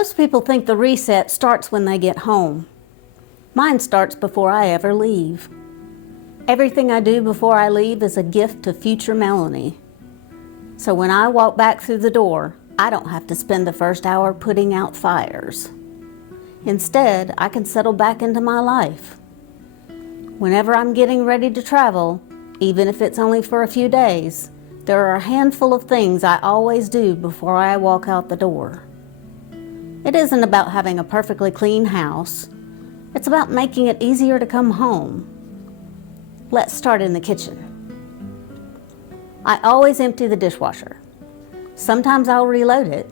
Most people think the reset starts when they get home. Mine starts before I ever leave. Everything I do before I leave is a gift to future Melanie. So when I walk back through the door, I don't have to spend the first hour putting out fires. Instead, I can settle back into my life. Whenever I'm getting ready to travel, even if it's only for a few days, there are a handful of things I always do before I walk out the door. It isn't about having a perfectly clean house. It's about making it easier to come home. Let's start in the kitchen. I always empty the dishwasher. Sometimes I'll reload it,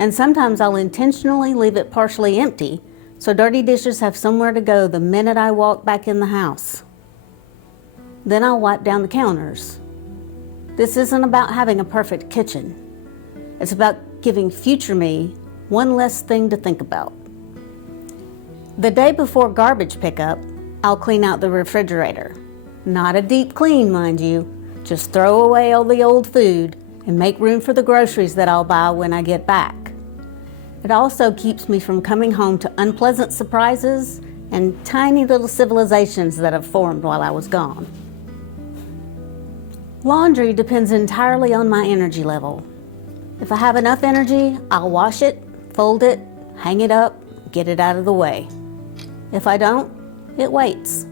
and sometimes I'll intentionally leave it partially empty so dirty dishes have somewhere to go the minute I walk back in the house. Then I'll wipe down the counters. This isn't about having a perfect kitchen. It's about giving future me one less thing to think about. The day before garbage pickup, I'll clean out the refrigerator. Not a deep clean, mind you. Just throw away all the old food and make room for the groceries that I'll buy when I get back. It also keeps me from coming home to unpleasant surprises and tiny little civilizations that have formed while I was gone. Laundry depends entirely on my energy level. If I have enough energy, I'll wash it, fold it, hang it up, get it out of the way. If I don't, it waits.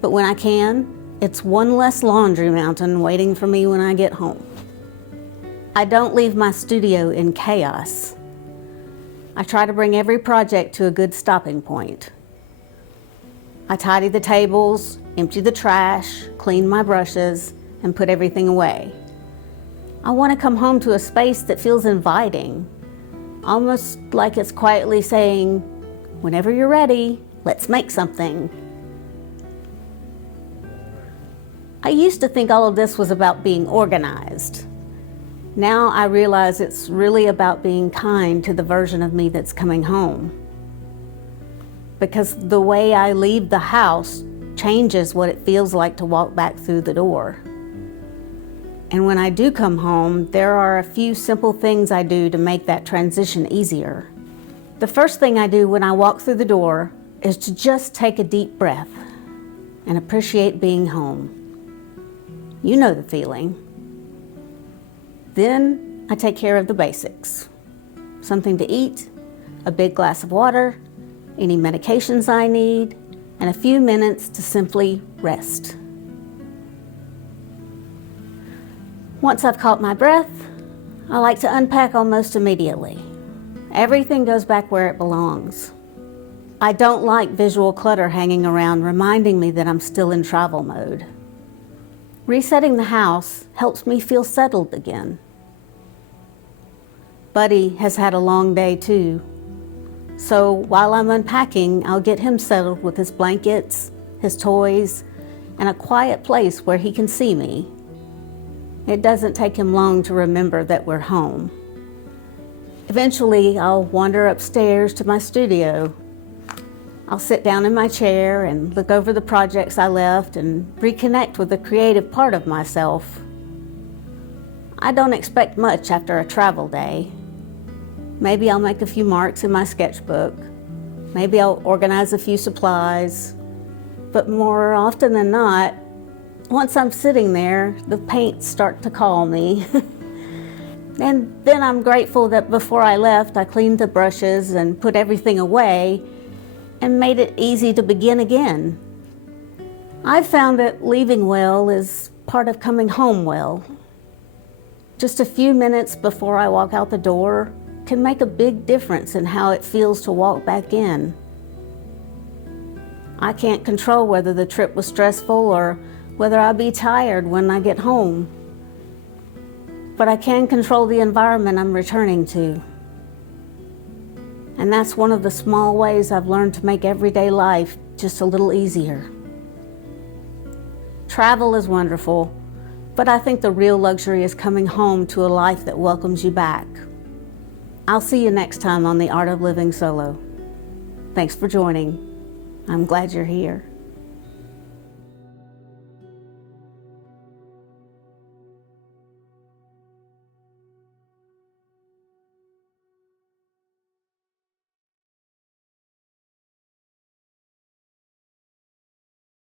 But when I can, it's one less laundry mountain waiting for me when I get home. I don't leave my studio in chaos. I try to bring every project to a good stopping point. I tidy the tables, empty the trash, clean my brushes, and put everything away. I want to come home to a space that feels inviting, almost like it's quietly saying, "Whenever you're ready, let's make something." I used to think all of this was about being organized. Now I realize it's really about being kind to the version of me that's coming home. Because the way I leave the house changes what it feels like to walk back through the door. And when I do come home, there are a few simple things I do to make that transition easier. The first thing I do when I walk through the door is to just take a deep breath and appreciate being home. You know the feeling. Then I take care of the basics. Something to eat, a big glass of water, any medications I need, and a few minutes to simply rest. Once I've caught my breath, I like to unpack almost immediately. Everything goes back where it belongs. I don't like visual clutter hanging around reminding me that I'm still in travel mode. Resetting the house helps me feel settled again. Buddy has had a long day too, so while I'm unpacking, I'll get him settled with his blankets, his toys, and a quiet place where he can see me. It doesn't take him long to remember that we're home. Eventually, I'll wander upstairs to my studio. I'll sit down in my chair and look over the projects I left and reconnect with the creative part of myself. I don't expect much after a travel day. Maybe I'll make a few marks in my sketchbook. Maybe I'll organize a few supplies. But more often than not, once I'm sitting there, the paints start to call me. And then I'm grateful that before I left, I cleaned the brushes and put everything away and made it easy to begin again. I've found that leaving well is part of coming home well. Just a few minutes before I walk out the door can make a big difference in how it feels to walk back in. I can't control whether the trip was stressful or whether I'll be tired when I get home. But I can control the environment I'm returning to. And that's one of the small ways I've learned to make everyday life just a little easier. Travel is wonderful, but I think the real luxury is coming home to a life that welcomes you back. I'll see you next time on The Art of Living Solo. Thanks for joining. I'm glad you're here.